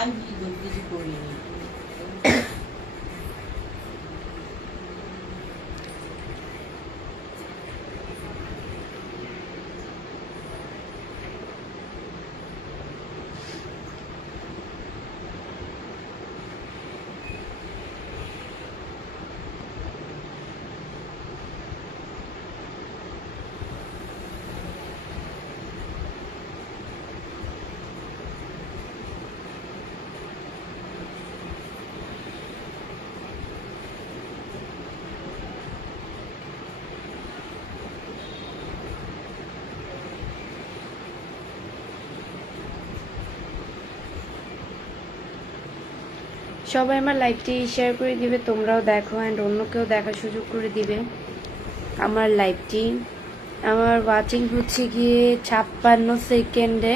আমি কিছু করিনি। সবাই আমার লাইভটি শেয়ার করে দিবে, তোমরাও দেখো অ্যান্ড অন্যকেও দেখার সুযোগ করে দিবে আমার লাইভটি। আমার ওয়াচিং হচ্ছে গিয়ে 56 সেকেন্ডে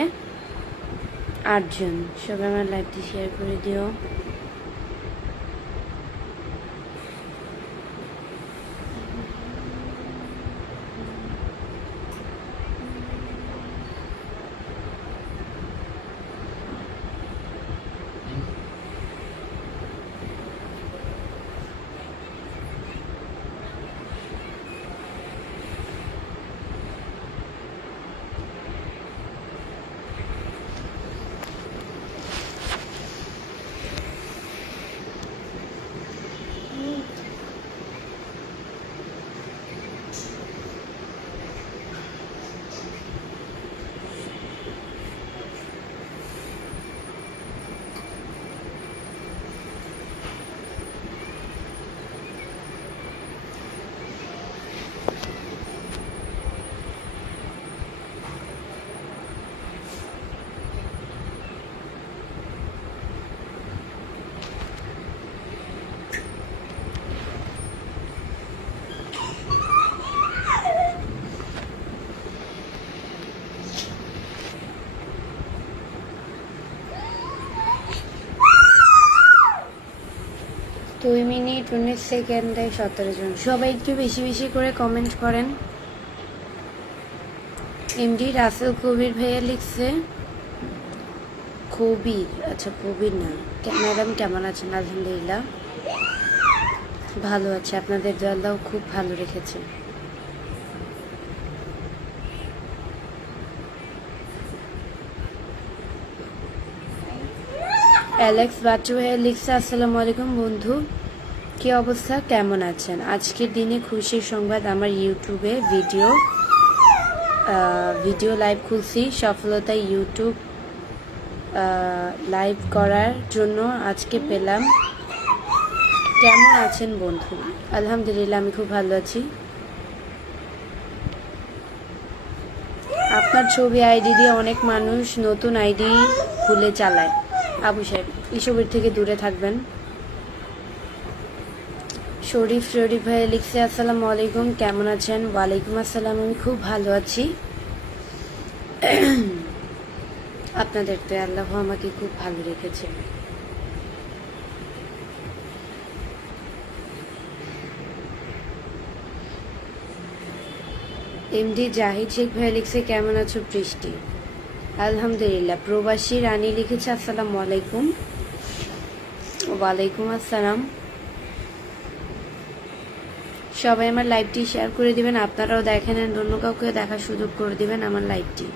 8 জন। সবাই আমার লাইভটি শেয়ার করে দিও। দুই মিনিট 19 সেকেন্ডে 17 জন। সবাই একটু বেশি বেশি করে কমেন্ট করেন। এমডি রাসেল কবির ভাইয়া লিখছে কবির, আচ্ছা কবির না। ম্যাডাম কেমন আছেন? আলহামদুলিল্লাহ ভালো আছে, আপনাদের দোয়াল্লাও খুব ভালো রেখেছে। অ্যালেক্স বাচ্চু ভাইয়া লিখছে আসসালামু আলাইকুম বন্ধু, কি অবস্থা, কেমন আছেন? আজকের দিনে খুশির সংবাদ, আমার ইউটিউবে ভিডিও লাইভ খুলছি, সফলতায় ইউটিউব লাইভ করার জন্য আজকে পেলাম। কেমন আছেন বন্ধু? আলহামদুলিল্লাহ আমি খুব ভালো আছি। আপনার ছবি আইডি দিয়ে অনেক মানুষ নতুন আইডি খুলে চালায়। আবু সাহেব এসবের থেকে দূরে থাকবেন। শরীফ ভাই লিখছে আসসালামু আলাইকুম, কেমন আছেন? ওয়ালাইকুম আসসালাম, আমি খুব ভালো আছি। আপনাদের তো আল্লাহ আমাকে খুব ভালো রেখেছে। এমডি জাহিদ শেখ ভাই লিখছে কেমন আছো বৃষ্টি? আলহামদুলিল্লাহ। প্রবাসী রানী লিখেছে আসসালামু আলাইকুম। ওয়ালাইকুম আসসালাম। সবাই আমার লাইভটি শেয়ার করে দিবেন, আপনারাও দেখেন অন্য কাউকে দেখার সুযোগ করে দিবেন আমার লাইভটি।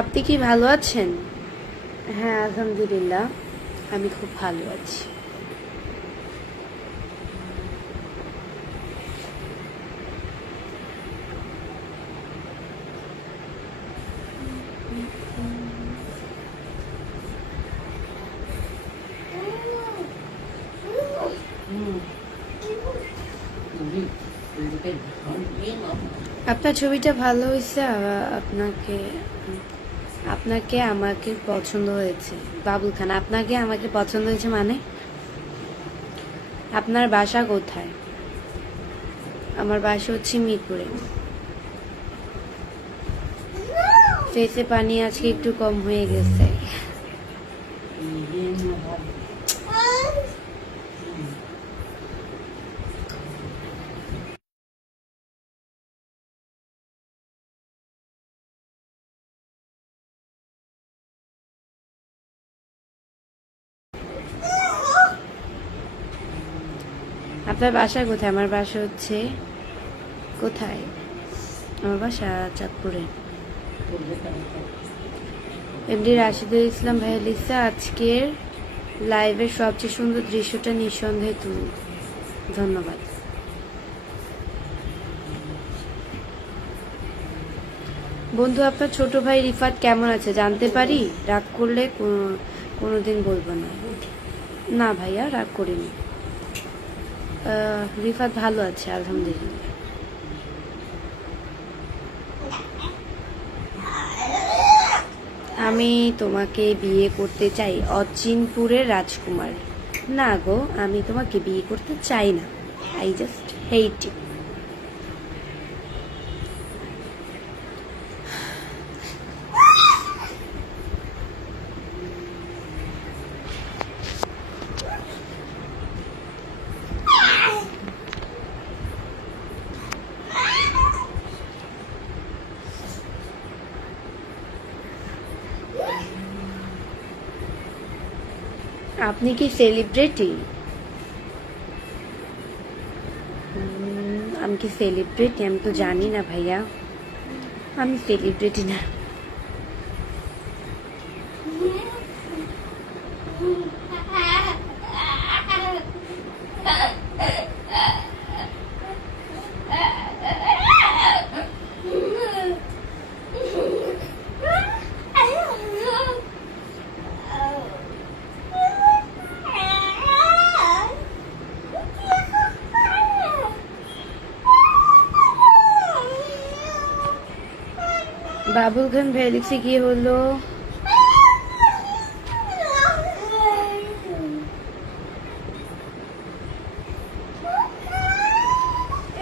আপনি কি ভালো আছেন? হ্যাঁ আলহামদুলিল্লাহ আমি খুব ভালো আছি। আপনার ছবিটা ভালো হয়েছে, আপনাকে আপনাকে আমাকে পছন্দ হয়েছে। বাবুল খান, আপনাকে আমাকে পছন্দ হয়েছে মানে? আপনার বাসা কোথায়? আমার বাসা হচ্ছে মিরপুরে। ফেসে পানি আজকে একটু কম হয়ে গেছে। আপনার বাসা কোথায়? আমার বাসা হচ্ছে কোথায়? আমার বাসা চাঁদপুরে। এমডি রাশিদুল ইসলাম ভাইয়া লিখছে, আজকের লাইভের সবচেয়ে সুন্দর দৃশ্যটা নিঃসন্দেহে তুমি। ধন্যবাদ। বন্ধু, আপনার ছোট ভাই রিফাত কেমন আছে জানতে পারি? রাগ করলে কোনোদিন বলবো না। না ভাইয়া, রাগ করিনি। রিফাত ভালো আছে আলহামদুলিল্লাহ। আমি তোমাকে বিয়ে করতে চাই। অচিনপুরের রাজকুমার। না গো, আমি তোমাকে বিয়ে করতে চাই না। I just hate you. আপনি কি সেলিব্রিটি? আমি কি সেলিব্রিটি? আমি তো জানি না ভাইয়া, আমি সেলিব্রিটি না। বাবুল খান ভাই লিখছে, কি হলো?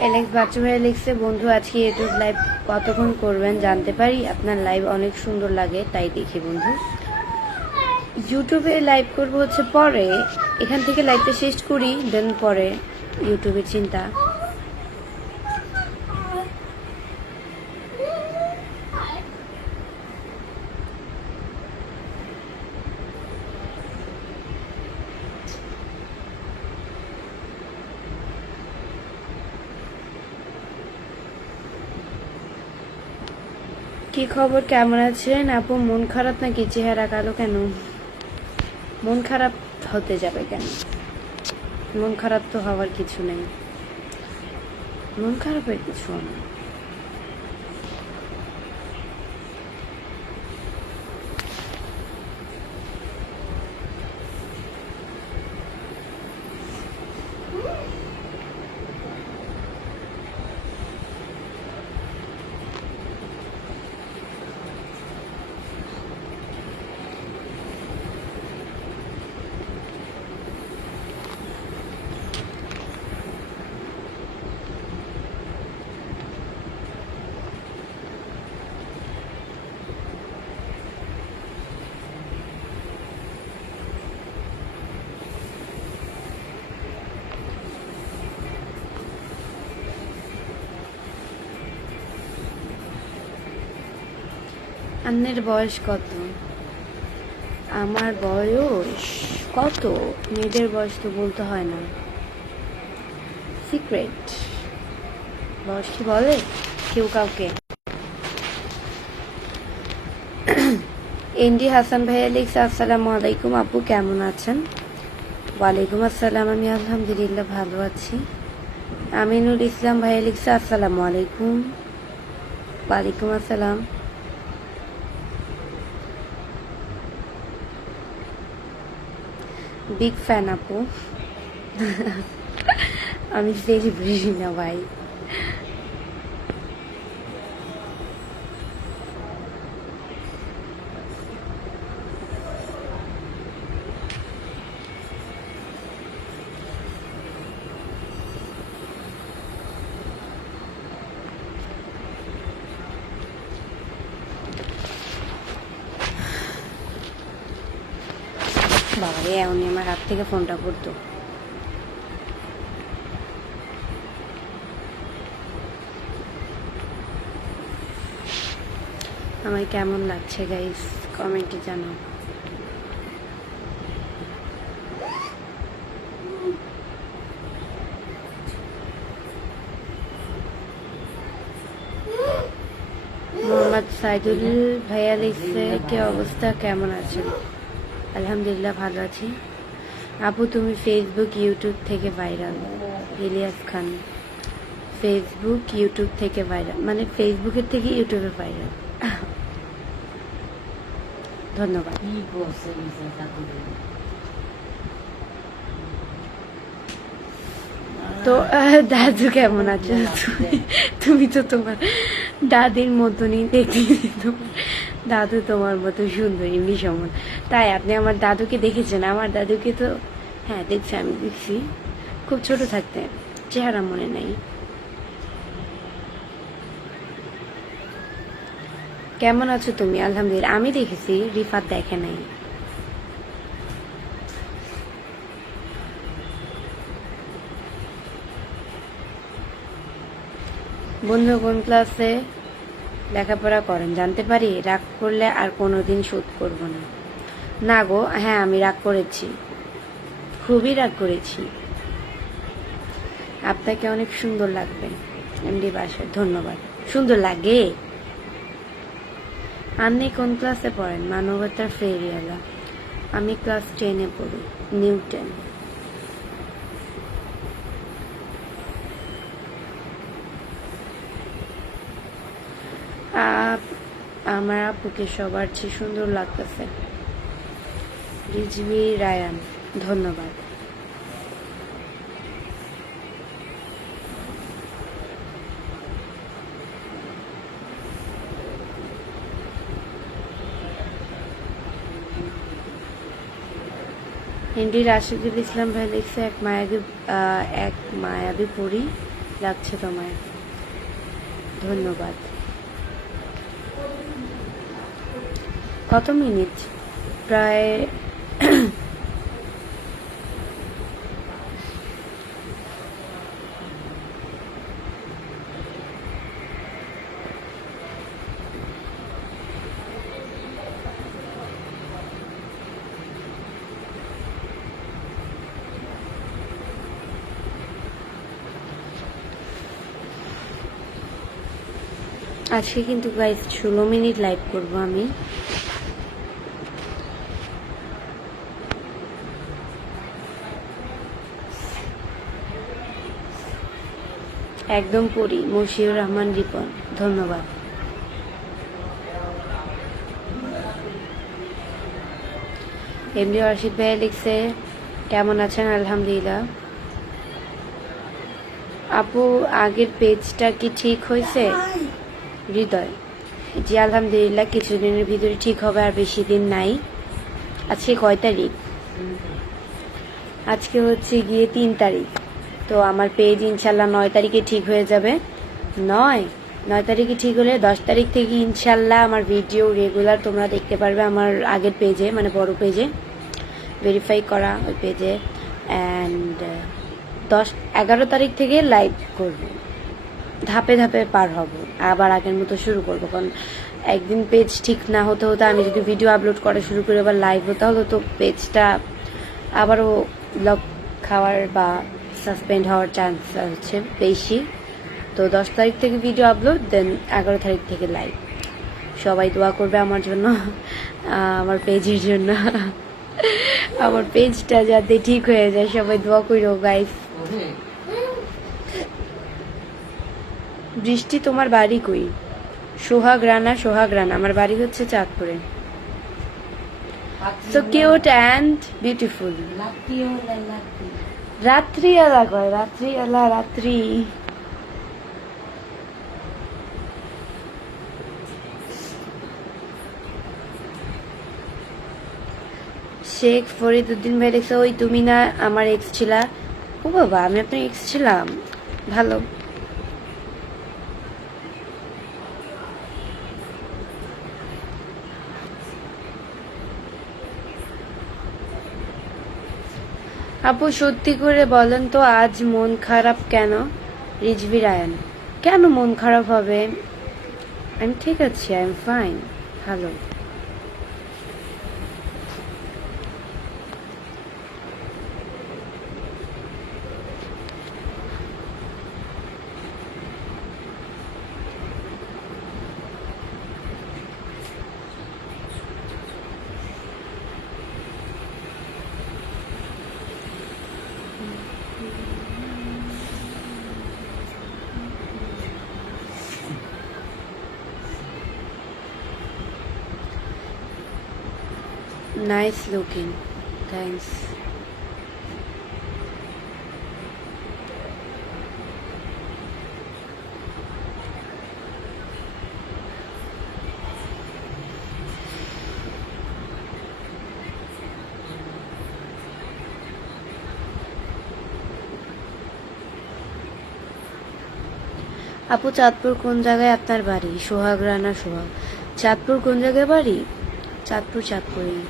এলেক্স বাচ্চু ভাই লিখছে, বন্ধু আজকে ইউটিউব লাইভ কতক্ষণ করবেন জানতে পারি? আপনার লাইভ অনেক সুন্দর লাগে তাই দেখি বন্ধু। ইউটিউবে লাইভ করবো হচ্ছে পরে, এখান থেকে লাইভটা শেষ করি, দেন পরে ইউটিউবের চিন্তা। কি খবর, কেমন আছেন আপু? মন খারাপ নাকি? চেহারা কালো কেন? মন খারাপ হতে যাবে কেন? মন খারাপ তো হওয়ার কিছু নেই, মন খারাপের কিছু না। আপনার বয়স কত? আমার বয়স কত? মেয়েদের বয়স তো বলতে হয় না, সিক্রেট। বয়স কি বলে কেউ কাউকে? এনডি হাসান ভাইয়া লিখছে, আসসালামু আলাইকুম আপু, কেমন আছেন? ওয়ালাইকুম আসসালাম, আমি আলহামদুলিল্লাহ ভালো আছি। আমিনুল ইসলাম ভাইয়া লিখছে, আসসালামু আলাইকুম। ওয়ালাইকুম আসসালাম। বিগ ফ্যান আপু। আমি সেলিব্রিটি না ভাই। বাবা রে, উনি আমার হাত থেকে ফোনটা করতো। আমার কেমন লাগছে গাইস কমেন্টে জানাও। মোহাম্মদ সাইদুল ভাইয়া লিখছে, কি অবস্থা, কেমন আছেন? আলহামদুলিল্লাহ ভালো আছি। আপু তুমি ফেসবুক ইউটিউব থেকে ভাইরাল। ইলিয়াস খান, ফেসবুক ইউটিউব থেকে ভাইরাল মানে ফেসবুকের থেকে ইউটিউবে ভাইরাল। ধন্যবাদ। কি করছে লিসা ঠাকুরের? তো দাদু কেমন আছো? তুমি তো তোমার দাদির মতনই দেখতে, তোমার দাদু তোমার মতো সুন্দর এমনি সমান। তাই আপনি আমার দাদুকে দেখেছেন? আমার দাদুকে তো হ্যাঁ দেখছি, আমি দেখছি খুব ছোট থাকতে, চেহারা মনে নাই। কেমন আছো তুমি? আলহামদুলিল্লাহ। আমি দেখেছি, রিফাত দেখে নাই। বন্ধু কোন ক্লাসে লেখাপড়া করেন জানতে পারি? রাগ করলে আর কোনোদিন শোধ করব না। না গো, হ্যাঁ আমি রাগ করেছি, খুবই রাগ করেছি। আপনাকে অনেক সুন্দর লাগবে এমডি বাসায়। ধন্যবাদ। সুন্দর লাগে? আপনি কোন ক্লাসে পড়েন? মানবতার ফেরিওয়ালা। আমি ক্লাস 10-এ পড়ি, নিউ 10। আমার আপুকে সবার চেয়ে সুন্দর লাগতেছে। রিজভি রায়ান, ধন্যবাদ। এমডি রাশিদুল ইসলাম ভাই লিখছে, এক মায়াবী পরি লাগছে তোমায়। ধন্যবাদ। কত মিনিট? প্রায় আজকে কিন্তু গাইস 16 মিনিট লাইভ করব আমি। একদম পড়ি। মশিউর রহমান রিপন, ধন্যবাদ। এমডি রাশিদ ভাইয়া লিখছে, কেমন আছেন? আলহামদুলিল্লাহ। আপু আগের পেজটা কি ঠিক হয়েছে? হৃদয়, জি আলহামদুলিল্লাহ, কিছুদিনের ভিতরে ঠিক হবে, আর বেশি দিন নাই। আজকে কয় তারিখ? আজকে হচ্ছে গিয়ে 3 তারিখ। তো আমার পেজ ইনশাল্লাহ 9 তারিখে ঠিক হয়ে যাবে। 9 তারিখে ঠিক হলে 10 তারিখ থেকে ইনশাল্লাহ আমার ভিডিও রেগুলার তোমরা দেখতে পারবে আমার আগের পেজে, মানে বড় পেজে, ভেরিফাই করা ওই পেজে। অ্যান্ড 11 তারিখ থেকে লাইভ করব, ধাপে ধাপে পার হব, আবার আগের মতো শুরু করবো। কারণ একদিন পেজ ঠিক না হতে হতে আমি যদি ভিডিও আপলোড করা শুরু করি, আবার লাইভ হতে হলো, তো পেজটা আবারও ব্লক খাওয়ার বা সাসপেন্ড হওয়ার চান্স হচ্ছে বেশি। তো 10 তারিখ থেকে ভিডিও আপলোড, দেন 11 তারিখ থেকে লাইভ। সবাই দোয়া করবে আমার জন্য, আমার পেজের জন্য, আমার পেজটা যাতে ঠিক হয়ে যায়। সবাই দোয়া করো গাইস। বৃষ্টি, তোমার বাড়ি কই? সোহাগ রানা। আমার বাড়ি হচ্ছে চাঁদপুরে। So cute and beautiful. রাত্রিবেলা কয়, রাত্রি। শেখ ফরিদ উদ্দিন ভাই দেখছে, ওই তুমি না আমার এক্স ছিলা? ও বাবা, আমি আপনার এক্স ছিলাম? ভালো। আপু সত্যি করে বলেন তো, আজ মন খারাপ কেন? রিজভি রায়ান, কেন মন খারাপ হবে? আমি ঠিক আছি, আই এম ফাইন, ভালো। Nice looking, thanks. আপু চাঁদপুর কোন জায়গায় আপনার বাড়ি? সোহাগ রানা সোহাগ। চাঁদপুর কোন জায়গায় বাড়ি? চাঁদপুরই।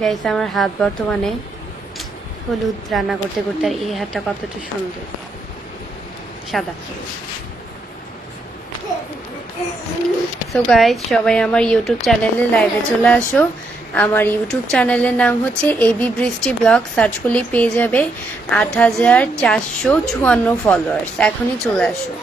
গাইস আমার হাত বর্তমানে হলুদ, রান্না করতে করতে। আর এই হাতটা কতটা সুন্দর, সাদা। সো গাইস সবাই আমার ইউটিউব চ্যানেলে লাইভে চলে আসো। আমার ইউটিউব চ্যানেলের নাম হচ্ছে এবি বৃষ্টি ব্লগ, সার্চ করলেই পেয়ে যাবে। ৮,৪৫৪ ফলোয়ার্স। এখনই চলে আসো।